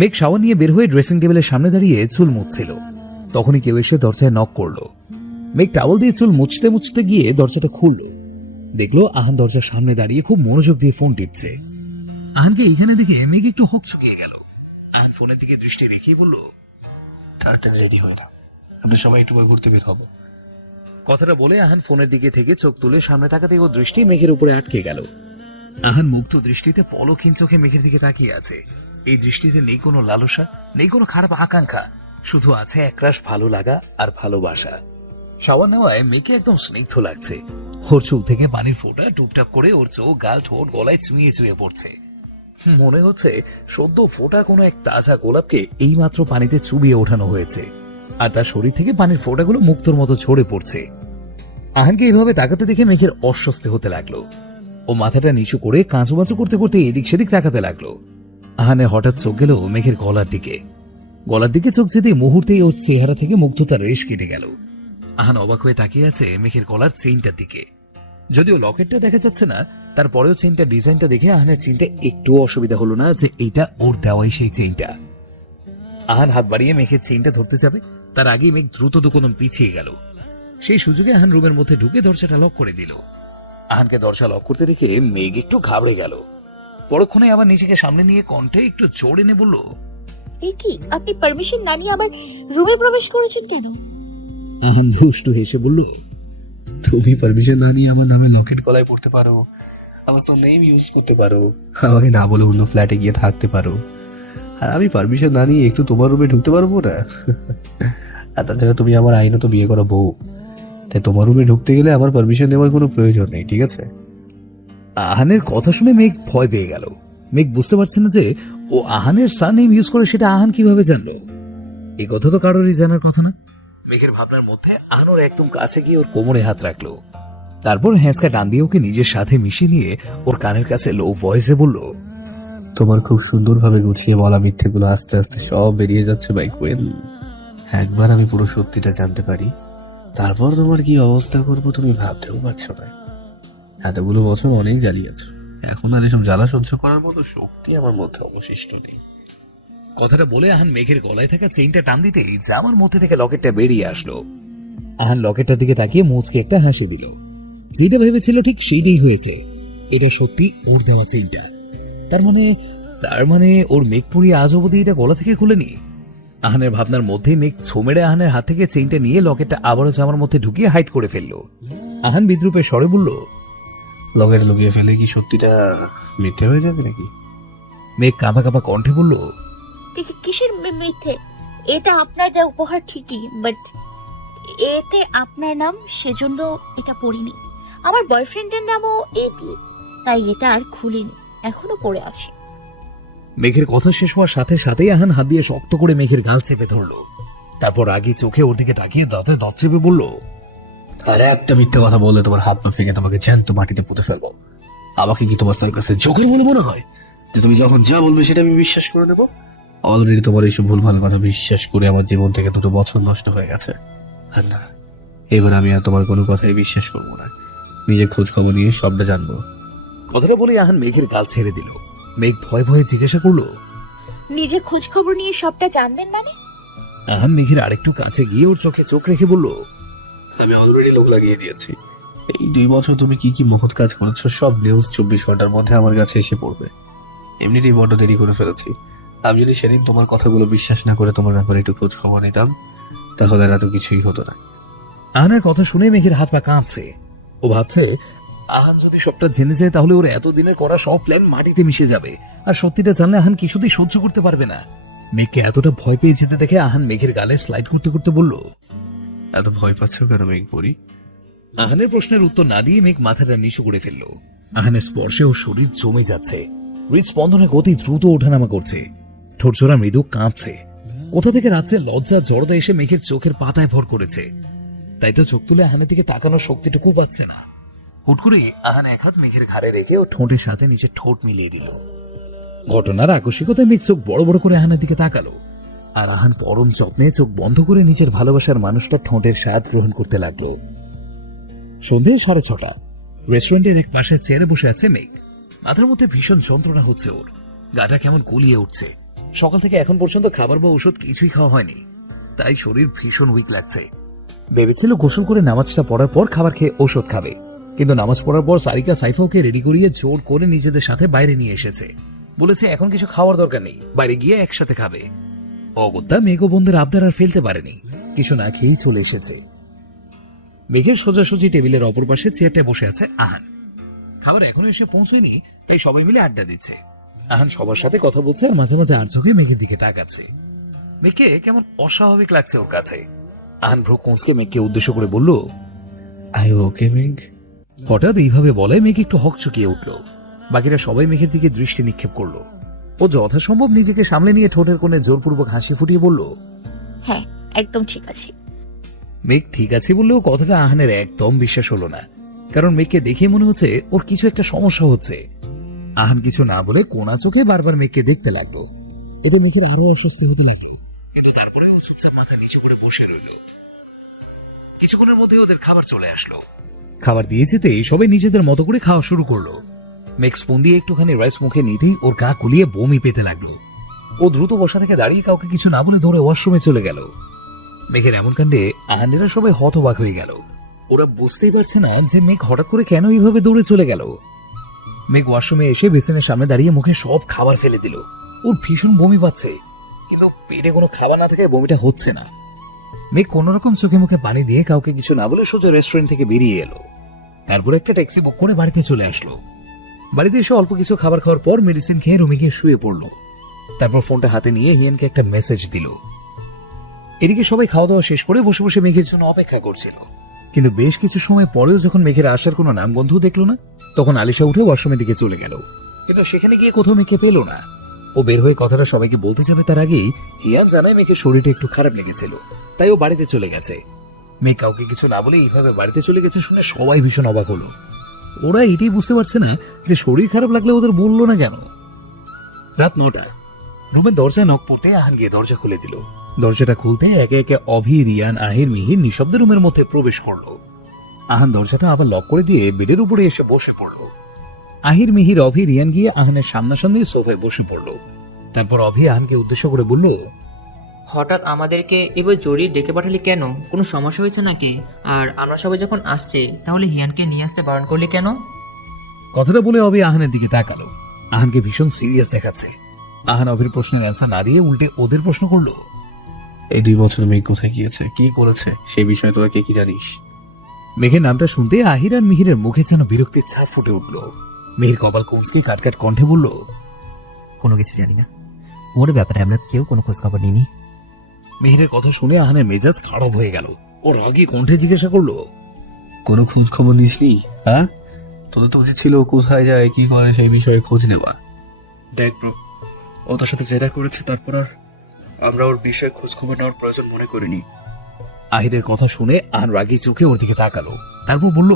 মেঘ শাওয়ার নিয়ে বের হয়ে ড্রেসিং টেবিলের সামনে দাঁড়িয়ে চুল মুছছিল। তখনই কেউ এসে দরজায় নক করলো। মেঘ টাওয়াল দিয়ে চুল মুছতে মুছতে গিয়ে দরজাটা খুলল। দেখলো আহান দরজার সামনে দাঁড়িয়ে খুব মনোযোগ দিয়ে ফোন টিপছে। আহানকে এইখানে দেখে মেঘ একটু হকচকিয়ে গেল। আহান ফোনের দিকে দৃষ্টি রেখেই বলল, তাড়াতাড়ি রেডি হয়ে নাও, আমরা সবাই একটু ঘুরতে বের হবো। কথাটা বলে আহান ফোনের দিকে থেকে চোখ তুলে সামনে তাকাতে ও দৃষ্টি মেঘের উপরে আটকে গেল। আহান মুগ্ধ দৃষ্টিতে পলকহীন চোখে মেঘের দিকে তাকিয়ে আছে। এই দৃষ্টিতে নেই কোনো লালসা, নেই কোনো খারাপ আকাঙ্ক্ষা, শুধু আছে একরাশ ভালো লাগা আর ভালোবাসা। শাওয়ার নেওয়ায় মেঘে একদম স্নিগ্ধ লাগছে। ওর চুল থেকে পানির ফোঁটা টুপটাপ করে ওর চোখ, গাল, ঠোঁট, গলায় চুইয়ে চুইয়ে পড়ছে। মনে হচ্ছে সদ্য ফোটা কোনো এক তাজা গোলাপকে এইমাত্র পানিতে চুবিয়ে ওঠানো হয়েছে, আর তার শরীর থেকে পানির ফোঁটাগুলো মুক্তোর মতো ঝরে পড়ছে। আহানকে এইভাবে তাকাতে দেখে মেঘের অস্বস্তি হতে লাগলো। ও মাথাটা নিচু করে কাঁচুমাচু করতে করতে এদিক সেদিক তাকাতে লাগলো। আহানের হঠাৎ চোখ গেল মেঘের গলার দিকে। গলার দিকে চোখ যেতে মুহূর্তেই ওর চেহারা থেকে মুগ্ধতার রেশ কেটে গেল। আহান অবাক হয়ে তাকিয়ে আছে মেঘের গলার চেইনটার দিকে। যদিও লকেটটা দেখা যাচ্ছে না, তারপরেও চেইনটার ডিজাইনটা দেখে আহানের চিনতে একটু অসুবিধা হলো না যে এইটা ওর দেওয়াই সেই চেইনটা। আহান হাত বাড়িয়ে মেঘের চেইনটা ধরতে যাবে, তার আগেই মেঘ দ্রুত দুকদম পিছিয়ে গেল। সেই সুযোগে আহান রুমের মধ্যে ঢুকে দরজাটা লক করে দিল। আহানকে দরজা লক করতে দেখে মেঘ একটু ঘাবড়ে গেল। পরক্ষণে আবার নিজেকে সামনে নিয়ে কণ্ঠে একটু জোর এনে বলল, কি আপনি পারমিশন না নিয়ে আবার রুমে প্রবেশ করেছেন কেন? আহান দুষ্টু হেসে বলল, তুমি পারমিশন না নিয়ে আমার নামে লকেট গলায় পড়তে পারো, আমার তো নেম ইউজ করতে পারো, আমাকে না বলে অন্য ফ্ল্যাটে গিয়ে থাকতে পারো, আর আমি পারমিশন না নিয়ে একটু তোমার রুমে ঢুকতে পারবো না? আর তাছাড়া তুমি আমার আইনত বিয়ে করা বউ, তাই তোমার রুমে ঢুকতে গেলে আমার পারমিশন নেওয়ার কোনো প্রয়োজন নেই, ঠিক আছে? আহানের কথা শুনে মেঘ ভয় পেয়ে গেল। মেঘ বুঝতে পারছে না যে ও আহানের সারনেম ইউজ করে সেটা আহান কিভাবে জানলো। এই কথা তো কারোরই জানার কথা না। মেঘের ভাবনার মধ্যে আহানোর একদম কাছে গিয়ে ওর কোমরে হাত রাখলো। তারপর হ্যাঁচকা টান দিয়ে ওকে নিজের সাথে মিশিয়ে নিয়ে ওর কানের কাছে লো ভয়েসে বলল, তোমার খুব সুন্দরভাবে গুছিয়ে বলা মিথ্যেগুলো আস্তে আস্তে সব বেরিয়ে যাচ্ছে মাই কুইন। একবার আমি পুরো সত্যিটা জানতে পারি, তারপর তোমার কি অবস্থা করবো তুমি ভাবতেও পারছো না। এতগুলো বছর অনেক জ্বালিয়েছ, এখন আর এসব জ্বালা সহ্য করার মতো শক্তি আমার মধ্যে অবশিষ্ট নেই। কথাটা বলে আহান মেঘের গলায় থাকা চেইনটা টান দিতেই জামার মধ্যে থেকে লকেটটা বেরিয়ে আসলো। আহান লকেটটার দিকে তাকিয়ে মুচকে একটা হাসি দিল। যেটা ভেবেছিল ঠিক সেইটাই হয়েছে। এটা সত্যি ওর দেওয়া চেইনটা। তার মানে ওর মেঘ পুড়িয়ে আজ অবধি এটা গলা থেকে খুলেনি। আহানের ভাবনার মধ্যে মেঘ ছোমেড়ে আহানের হাত থেকে চেইনটা নিয়ে লকেটটা আবারও জামার মধ্যে ঢুকিয়ে হাইড করে ফেললো। আহান বিদ্রুপের স্বরে বলল, লকেট লুকিয়ে ফেলে কি সত্যিটা মিথ্যে হয়ে যাবে নাকি? মেঘ কাঁপা কাঁপা কণ্ঠে বলল, কিসের মিথ্যে? এটা আপনার দেওয়া উপহার ঠিকই, বাট এতে আপনার নাম, সেজন্য এটা পড়িনি। আমার বয়ফ্রেন্ডের নামও এটি, তাই এটা আর খুলিনি, এখনো পড়ে আছে। মেঘের কথা শেষ হওয়ার সাথে সাথেই আহান হাত দিয়ে শক্ত করে মেঘের গাল চেপে ধরলো। তারপর আগে চোখে ওর দিকে তাকিয়ে দাঁতে দাঁত চেপে বলল, আর একটা মিথ্যে কথা বললে তোমার হাত পা ভেঙে তোমাকে জ্যান্ত মাটিতে পুঁতে ফেলবো। আমাকে কি তোমার তার কাছে জোকের বলে মনে হয় যে তুমি যখন যা বলবে সেটা আমি বিশ্বাস করে নেবো? অলরেডি তোমার এইসব ভুলভাল কথা বিশ্বাস করে আমার জীবন থেকে 2 বছর নষ্ট হয়ে গেছে। আর না, এবার আমি আর তোমার কোনো কথাই বিশ্বাস করবো না। নিজে খোঁজ খবর নিয়ে সবটা জানবো। কথাটা বলে আহান মেঘের গাল ছেড়ে দিল। মেঘ ভয়ে ভয়ে জিজ্ঞাসা করলো, নিজে খোঁজ খবর নিয়ে সবটা জানবেন মানে? আহান মেঘের আরেকটু কাছে গিয়ে ওর চোখে চোখ রেখে বলল, আমি অলরেডি লোক লাগিয়ে দিয়েছি। এই 2 বছর তুমি কি কি মহৎ কাজ করেছো সব নিউজ 24 ঘন্টার মধ্যে আমার কাছে এসে পড়বে। এমনিতেই বড্ড দেরি করে ফেলেছি। আমি যদি সেদিন তোমার কথাগুলো বিশ্বাস না করে তোমার ব্যাপারে একটু খোঁজ খবর নিতাম, তাহলে আর এত কিছুই হতো না। আহানের কথা শুনে মেঘের হাত পা কাঁপছে। ও ভাবছে আহান যদি সবটা জেনে যায় তাহলে ওর এতদিনের করা সব প্ল্যান মাটিতে মিশে যাবে, আর সত্যিটা জানলে আহান কিছুতেই সহ্য করতে পারবে না। মেঘকে এতটা ভয় পেয়ে যেতে দেখে আহান মেঘের গালে স্লাইড করতে করতে বলল, এত ভয় পাচ্ছ কেন মেঘ পরি? আহানের প্রশ্নের উত্তর না দিয়ে মেঘ মাথাটা নিচু করে ফেলল। আহানের স্পর্শে ওর শরীর জমে যাচ্ছে। হৃদস্পন্দনের গতি দ্রুত ওঠানামা করছে। ঠোঁটজোড়া মৃদু কাঁপছে। কোথা থেকে রাত্রে লজ্জা জড়তা এসে মেঘের চোখের পাতায় ভর করেছে। তাই তো চোখ তুলে আহানের দিকে তাকানোর শক্তিটুকু পাচ্ছে না। হুট করে আহান এক হাত মেঘের ঘাড়ে রেখে ও ঠোঁটের সাথে নিচে ঠোঁট মিলিয়ে দিল। ঘটনার আকস্মিকতায় মেঘ চোখ বড় বড় করে আহানের দিকে তাকালো। আর আহান পরম যত্নে চোখ বন্ধ করে নিজের ভালোবাসার মানুষটা ঠোঁটের স্বাদ গ্রহণ করতে লাগলো। সন্ধে 6:30। রেস্টুরেন্টের এক পাশে চেয়ারে বসে আছে মেঘ। মাথার মধ্যে ভীষণ যন্ত্রণা হচ্ছে ওর। গাটা কেমন গুলিয়ে উঠছে। সকাল থেকে এখন পর্যন্ত খাবার বা ওষুধ কিছুই খাওয়া হয়নি, তাই শরীর ভীষণ উইক লাগছে। ভেবেছিল গোসল করে নামাজটা পড়ার পর খাবার খেয়ে ওষুধ খাবে, কিন্তু নামাজ পড়ার পর সারিকা সাইফাকে রেডি করিয়ে জোর করে নিজেদের সাথে বাইরে নিয়ে এসেছে। বলেছে এখন কিছু খাওয়ার দরকার নেই, বাইরে গিয়ে একসাথে খাবে। অগত্যা মেঘ ও বোনদের আবদার আর ফেলতে পারেনি, কিছু না খেয়েই চলে এসেছে। মেঘের সোজাসুজি টেবিলের অপর পাশে চেয়ারটায় বসে আছে আহান। খাবার এখনো এসে পৌঁছয়নি, তাই সবাই মিলে আড্ডা দিচ্ছে। আহান সবার সাথে কথা বলছে আর মাঝে মাঝে আর চোখে মেঘের দিকে তাকাচ্ছে। মেঘকে কেমন অস্বাভাবিক লাগছে ওর কাছে। আহান ভ্রু কোঁচকে মেঘকে উদ্দেশ্য করে বলল, আই ওকে মেঘ? হঠাৎ এইভাবে বলে মেঘ একটু হকচকিয়ে উঠল। বাকিরা সবাই মেঘের দিকে দৃষ্টি নিক্ষেপ করলো। ও যথাসম্ভব নিজেকে সামলে নিয়ে ঠোঁটের কোণে জোরপূর্বক হাসি ফুটিয়ে বলল, হ্যাঁ একদম ঠিক আছে। মেঘ ঠিক আছে বললেও কথাটা আহানের একদম বিশ্বাস হলো না, কারণ মেঘকে দেখে মনে হচ্ছে ওর কিছু একটা সমস্যা হচ্ছে। আহান কিছু না বলে কোনা চোখে বারবার মেঘকে দেখতে লাগলো। এতে মেঘের আরো অস্বস্তি হতে লাগলো, কিন্তু তারপরেও চুপচাপ মাথা নিচু করে বসে রইল। কিছুক্ষণের মধ্যে ওদের খাবার চলে আসলো। খাবার দিয়ে যেতে সবাই নিজেদের মতো করে খাওয়া শুরু করলো। মেঘ স্পুন দিয়ে একটুখানি রাইস মুখে নিতেই ওর গা কুলিয়ে বমি পেতে লাগলো। ও দ্রুত বসা থেকে দাঁড়িয়ে কাউকে কিছু না বলে দৌড়ে ওয়াশরুমে চলে গেল। মেঘের এমন কাণ্ডে আহানেরা সবাই হতবাক হয়ে গেল। ওরা বুঝতেই পারছে না যে মেঘ হঠাৎ করে কেন এইভাবে দৌড়ে চলে গেল। মেঘ ওয়াশরুমে এসে বেসিনের সামনে দাঁড়িয়ে মুখে সব খাবার ফেলে দিল। ওর ভীষণ বমি পাচ্ছে, কিন্তু পেটে কোনো খাবার না থেকে বমিটা হচ্ছে না। মেঘ কোন রকম চোখে মুখে পানি দিয়ে কাউকে কিছু না বলে সোজা রেস্টুরেন্ট থেকে বেরিয়ে এলো। তারপর একটা ট্যাক্সি বুক করে বাড়িতে চলে আসলো। বাড়িতে এসে অল্প কিছু খাবার খাওয়ার পর মেডিসিন খেয়ে রুমে গিয়ে শুয়ে পড়লো। তারপর ফোনটা হাতে নিয়ে হিয়ানকে একটা মেসেজ দিল। এদিকে সবাই খাওয়া দাওয়া শেষ করে বসে বসে মেঘের জন্য অপেক্ষা করছিল, কিন্তু বেশ কিছু সময় পরেও যখন মেঘের আসার কোনো নামগন্ধ দেখলো না, তখন আলিশা উঠে ওয়াশরুমের দিকে চলে গেল। কিন্তু সেখানে গিয়ে কোথাও মেঘকে পেল না। ও বের হয়ে কথাটা সবাইকে বলতে যাবে তার আগেই হিয়ান জানায় মেঘের শরীরটা একটু খারাপ লেগেছিল, তাই ও বাড়িতে চলে গেছে। মেঘ কাউকে কিছু না বলে এইভাবে বাড়িতে চলে গেছে শুনে সবাই ভীষণ অবাক হলো। ওরা এটাই বুঝতে পারছে না যে শরীর খারাপ লাগলে ওদের বললো না কেন। রাত 9টা। রুমের দরজায় নক পড়তে আহান গিয়ে দরজা খুলে দিল। দরজাটা খুলতে একে একে অভি, রিয়ান, আহির, মিহির নিঃশব্দে রুমের মধ্যে প্রবেশ করলো। আহান দরজাটা আবার লক করে দিয়ে বেডের উপরে এসে বসে পড়লো। আহির, মিহির, অভি, রিয়ান গিয়ে আহানের সামনাসামনি সোফায় বসে পড়লো। তারপর অভি আহানকে উদ্দেশ্য করে বলল, হঠাৎ আমাদেরকে এবার জড়িয়ে ডেকে পাঠালি কেন? কোনো সমস্যা হয়েছে নাকি? আর আমরা সবাই যখন আসছে তাহলে হিয়ানকে নিয়ে আসতে বারণ করলি কেন? কথাটা বলে অভি আহানের দিকে তাকালো। আহানকে ভীষণ সিরিয়াস দেখাচ্ছে। আহান অভির প্রশ্নের অ্যান্সার না দিয়ে উল্টে ওদের প্রশ্ন করলো, এই 2 বছর মেঘ কোথায় গিয়েছে, কি করেছে, সেই বিষয়ে তোরা কে কি জানিস? মেঘের নামটা শুনতে আহির আর মিহিরের মুখে যেন বিরক্তির ছাপ ফুটে উঠল। মিহির কপাল কুঁচকে কাটকাট কণ্ঠে বলল, কোনো কিছু জানি না, ওর ব্যাপারে আমরা কেউ কোনো খোঁজ খবর নিইনি। মিহিরের কথা শুনে আহানের মেজাজ খারাপ হয়ে গেল। ও রাগী কণ্ঠে জিজ্ঞাসা করলো, কোনো খোঁজ খবর নিসনি? হ্যাঁ, তোদের তো উচিত ছিল কোথায় যায় কি করে সেই বিষয়ে খোঁজ নেওয়া। দেখ ব্রো, ও তার সাথে যেটা করেছে তারপর আর আমরা ওর বিষয়ে খোঁজ খবর নেওয়ার প্রয়োজন মনে করিনি। আহিরের কথা শুনে আহান রাগী চোখে ওর দিকে তাকালো। তারপর বলল,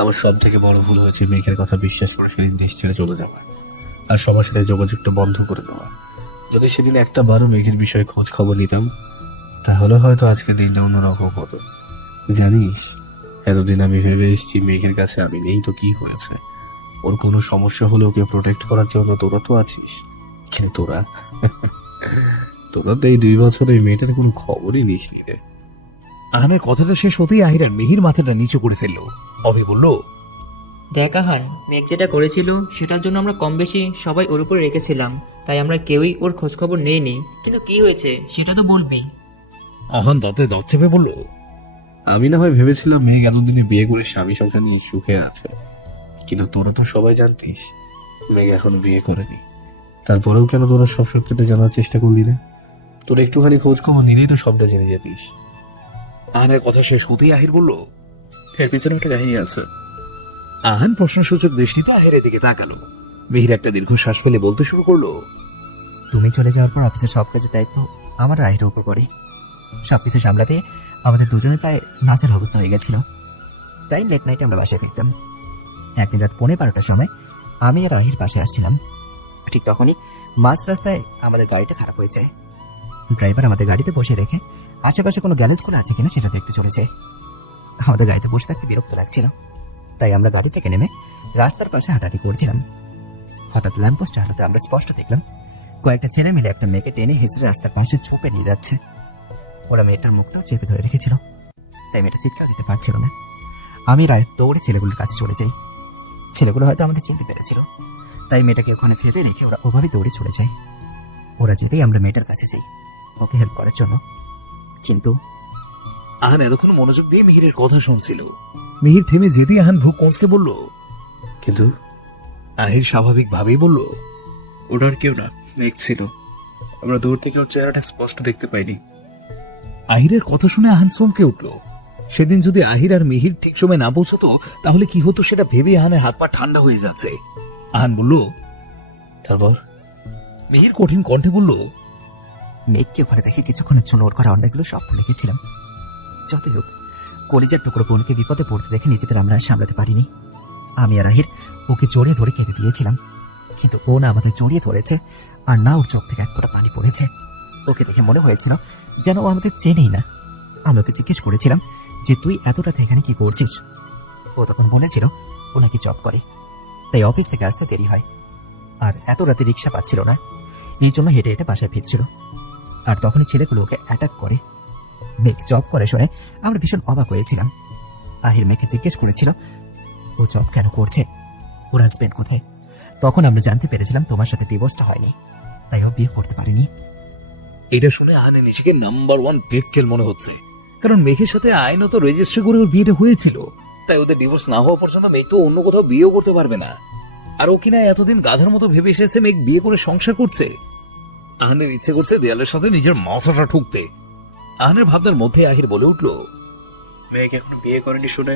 আমার সব থেকে বড় ভুল হয়েছে মেঘের কথা বিশ্বাস করে সেদিন দেশ ছেড়ে চলে যাওয়া আর সবার সাথে যোগাযোগটা বন্ধ করে দেওয়া। যদি সেদিন একটা বারো মেঘের বিষয়ে খোঁজ খবর নিতাম তাহলে হয়তো আজকে দিনটা অন্যরকম হতো। জানিস, এতদিন আমি ভেবে এসেছি মেঘের কাছে আমি নেই তো কি হয়েছে, ওর কোনো সমস্যা হলে ওকে প্রোটেক্ট করার জন্য তোরা তো আছিস, কিন্তু তোরা তো এই 2 বছরে মেয়েটার কোনো খবরই নিস নি রে। আহানের কথাটা শেষ হতেই আহির আর মিহির মাথাটা নিচু করে ফেলল। অভি বলল, দেখ আহান, মেঘ যেটা করেছিল সেটার জন্য আমরা কম বেশি সবাই ওর উপরে রেখেছিলাম, তাই আমরা কেউই ওর খোঁজ খবর নেইনি। কিন্তু কি হয়েছে সেটা তো বলবি। আহান দাঁতে দাঁত চেপে বলল, আমি না হয় ভেবেছিলাম মেঘ এতদিনে বিয়ে করে স্বামী সংসার নিয়ে সুখে আছে, কিন্তু তোরা তো সবাই জানতিস মেঘ এখনো বিয়ে করেনি। তারপরেও কেন তোরা সব সত্যিটা জানার চেষ্টা করলি না? তোরা একটুখানি খোঁজ খবর নিলেই তো সবটা জেনে যেতিস। আহানের কথা শেষ হতেই আহির বলল, এর পিছনে একটা কাহিনী আছে। আহান প্রশ্নসূচক দৃষ্টিতে আহিরের দিকে তাকালো। মিহির একটা দীর্ঘশ্বাস ফেলে বলতে শুরু করলো, তুমি চলে যাওয়ার পর অফিসের সব কাজের দায়িত্ব আমার রাহির উপর পড়ে। সবকিছু সামলাতে আমাদের দুজনের প্রায় নাচের অবস্থা হয়ে গেছিল। প্রায় লেট নাইটে আমরা বাসায় ফিরতাম। একদিন রাত 12:15টার সময় আমি আর রাহির পাশে আসছিলাম। ঠিক তখনই মাঝ রাস্তায় আমাদের গাড়িটা খারাপ হয়ে যায়। ড্রাইভার আমাদের গাড়িতে বসে রেখে আশেপাশে কোনো গ্যারেজ খোলা আছে কিনা সেটা দেখতে চলেছে। আমাদের গাড়িতে বসে থাকতে বিরক্ত লাগছিল, তাই আমরা গাড়ি থেকে নেমে রাস্তার পাশে হাঁটাহাঁটি করছিলাম। হঠাৎ ল্যাম্পপোস্টের আলোতে আমরা স্পষ্ট দেখলাম কয়েকটা ছেলে মিলে একটা মেয়েকে টেনে হেসড়ে রাস্তার পাশে ছুপে নিয়ে যাচ্ছে। ওরা মেয়েটার মুখটাও চেপে ধরে রেখেছিল, তাই মেয়েটা চিৎকার দিতে পারছিল না। আমি রায় দৌড়ে ছেলেগুলোর কাছে চলে যাই। ছেলেগুলো হয়তো আমাদের চিনতে পেরেছিল, তাই মেয়েটাকে ওখানে ফেলে রেখে ওরা ওভাবে দৌড়ে চলে যায়। ওরা যেতেই আমরা মেয়েটার কাছে যাই ওকে হেল্প করার জন্য, কিন্তু আহান এতক্ষণ মনোযোগ দিয়ে মিহিরের কথা শুনছিল। মিহির থেমে যেতেই আহান ভ্রু কোঁচকে বলল। কিন্তু আহির স্বাভাবিক ভাবেই বলল, ওটা আর কেউ না, মেঘ ছিল। আমরা দূর থেকে ওর চেহারাটা স্পষ্ট দেখতে পাইনি। আহিরের কথা শুনে আহান চমকে উঠল। সেদিন যদি আহির আর মিহির ঠিক সময় না পৌঁছতো তাহলে কি হতো সেটা ভেবে আহানের হাত পা ঠান্ডা হয়ে যাচ্ছে। আহান বলল, তারপর মিহির কঠিন কণ্ঠে বলল, মেঘকে ওখানে দেখে কিছুক্ষণের জন্য ওর করা অন্যায়গুলো সব ভুলে গেছিলাম। যতই হোক, কলিজার টুকরো বোনকে বিপদে পড়তে দেখে নিজেদের আমরা আর সামলাতে পারিনি। আমি আর আহির ওকে জড়িয়ে ধরে কেঁদে দিয়েছিলাম, কিন্তু ও না আমাদের জড়িয়ে ধরেছে আর না ওর চোখ থেকে এক ফোঁটা পানি পড়েছে। ওকে দেখে মনে হয়েছিল যেন ও আমাদের চেনেই না। আমি ওকে জিজ্ঞেস করেছিলাম যে তুই এত রাতে এখানে কি করছিস। ও তখন বলেছিল ও নাকি জব করে, তাই অফিস থেকে আসতে দেরি হয়, আর এত রাতে রিক্সা পাচ্ছিল না, এই জন্য হেঁটে হেঁটে বাসায় ফিরছিল। আর তখনই ছেলেগুলো ওকে অ্যাটাক করে। মেঘ জব করে শুনে আমরা ভীষণ অবাক হয়েছিলাম। আহির মেঘকে জিজ্ঞেস করেছিল ও জব কেন করছে, ওর হাজবেন্ড কোথায়। তখন আমরা জানতে পেরেছিলাম তোমার সাথে ডিভোর্সটা হয়নি, তাই ও বিয়ে করতে পারেনি। এটা শুনে আহানের নিজেকে নাম্বার 1 বেক্কেল মনে হচ্ছে, কারণ মেঘের সাথে আইনত রেজিস্ট্রি করে ওর বিয়েটা হয়েছিল। তাই ওদের ডিভোর্স না হওয়া পর্যন্ত মেঘ তো অন্য কোথাও বিয়েও করতে পারবে না। আর ও কিনা এতদিন গাধার মতো ভেবে এসেছে মেঘ বিয়ে করে সংসার করছে। আহানের ইচ্ছে করছে দেয়ালের সাথে নিজের মাথাটা ঠুকতে। আহানের ভাবনার মধ্যে আহির বলে উঠল, মেঘ এখনো বিয়ে করেনি শুনে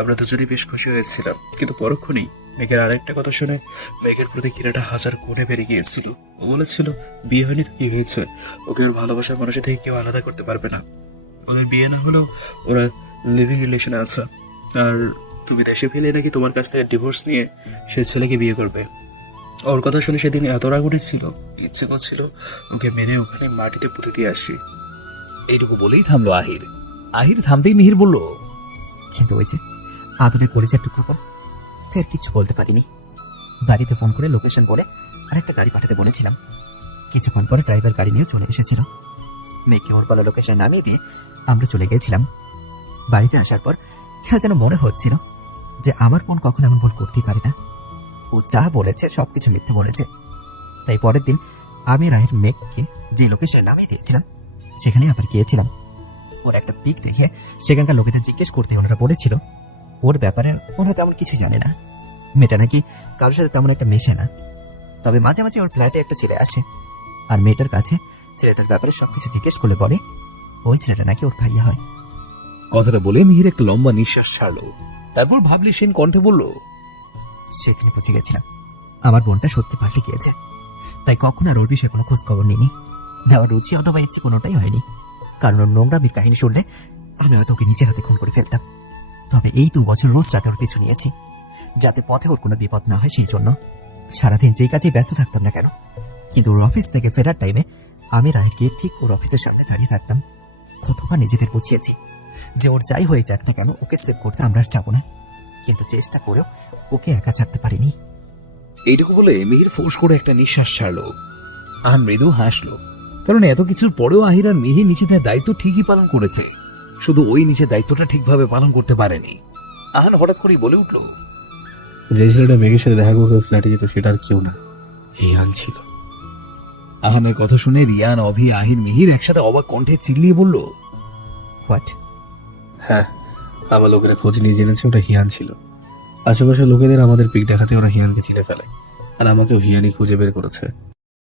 আমরা দুজনেই বেশ খুশি হয়েছিলাম, কিন্তু পরক্ষণেই মেঘের আরেকটা কথা শুনে মেঘের প্রতি ঘৃণাটা 1000 গুণে বেড়ে গিয়েছিল। ও বলেছিল বিয়ে হয়নি তো কি হয়েছে, ওকে ওর ভালোবাসার মানুষের থেকে কেউ আলাদা করতে পারবে না। ওদের বিয়ে না হলেও ওরা লিভিং রিলেশনে আছে, আর তুমি দেশে ফেলে নাকি তোমার কাছ থেকে ডিভোর্স নিয়ে সে ছেলেকে বিয়ে করবে। ওর কথা শুনে সেদিন এত রাগ উঠেছিল, ইচ্ছে করছিল ওকে মেরে ওখানে মাটিতে পুঁতে দিয়ে আসি। এইটুকু বলেই থামলো আহির। আহির থামতেই মিহির বলল, কিন্তু ওই যে আদরের কলিজার টুকরো পর ফের কিছু বলতে পারিনি। বাড়িতে ফোন করে লোকেশন বলে আরেকটা গাড়ি পাঠাতে বলেছিলাম। কিছুক্ষণ পরে ড্রাইভার গাড়ি নিয়ে চলে এসেছিল। মেয়েকে ওর বলা লোকেশন নামিয়ে দিয়ে আমরা চলে গেছিলাম। বাড়িতে আসার পর কেন যেন মনে হচ্ছিল যে আমার বোন কখনো এমন ভুল করতেই পারে না। ও যা বলেছে সবকিছু মিথ্যে বলেছে। তাই পরের দিন আমি রায়ের মেঘকে যে লোকেশনে নামিয়ে দিয়েছিলাম সেখানে আবার গিয়েছিলাম। ওর একটা পিক দেখে সেখানকার লোকেদের জিজ্ঞেস করতে ওনারা বলেছিল ওর ব্যাপারে ওরা তেমন কিছু জানে না। মেয়েটা নাকি কারোর সাথে তেমন একটা মেশে না, তবে মাঝে মাঝে ওর ফ্ল্যাটে একটা ছেলে আসে, আর মেয়েটার কাছে ছেলেটার ব্যাপারে সবকিছু জিজ্ঞেস করলে বলে ওই ছেলেটা নাকি ওর ভাইয়া হয়। কথাটা বলে মিহির একটা লম্বা নিঃশ্বাস ছাড়ল। তারপর ভাবলি সেন কণ্ঠে বলল, সেদিনে বুঝে গেছিলাম আমার বোনটা সত্যি পাল্টে গিয়েছে, তাই কখন আর ওর বিষয়ে কোনো খোঁজ খবর নিইনি। দেওয়ার রুচি অথবা ইচ্ছে কোনোটাই হয়নি, কারণ ওর নোংরামির কাহিনী শুনলে আমি হয়তো ওকে নিজের হাতে খুন করে ফেলতাম। তবে এই 2 বছর রোজ রাতে ওর পিছু নিয়েছি, যাতে পথে ওর কোনো বিপদ না হয় সেই জন্য। সারাদিন যেই কাজে ব্যস্ত থাকতাম না কেন, কিন্তু ওর অফিস থেকে ফেরার টাইমে আমি রায় গিয়ে ঠিক ওর অফিসের সামনে দাঁড়িয়ে থাকতাম। কতবার নিজেদের বুঝিয়েছি যে ওর যাই হয়ে যাক না কেন ওকে সেভ করতে আমরা আর যাবো না, কিন্তু চেষ্টা করেও ওকে একা ছাড়তে পারিনি। এইটুকু বলে মিহির ফোঁস করে একটা নিঃশ্বাস ছাড়ল। আহান মৃদু হাসলো, কারণ এত কিছুর পরেও আহির আর মিহির নিজেদের দায়িত্ব ঠিকই পালন করেছে, শুধু ওই নিজের দায়িত্বটা ঠিকভাবে পালন করতে পারেনি। আহান হঠাৎ করেই বলে উঠল, যে ছেলেটা মেঘের সাথে দেখা করতে ফ্ল্যাটে যেত সেটা আর কেউ না, হিয়ান ছিল। আহানের কথা শুনে রিয়ান, অভি, আহির, মিহির একসাথে অবাক কণ্ঠে চিল্লিয়ে বলল, হোয়াট? হ্যাঁ, আমার লোকেরা খোঁজ নিয়ে জেনেছে ওটা হিয়ান ছিল। আশেপাশের লোকেদের আমাদের পিক দেখাতে ওরা হিয়ানকে চিনে ফেলে, আর আমাকেও হিয়ানই খুঁজে বের করেছে।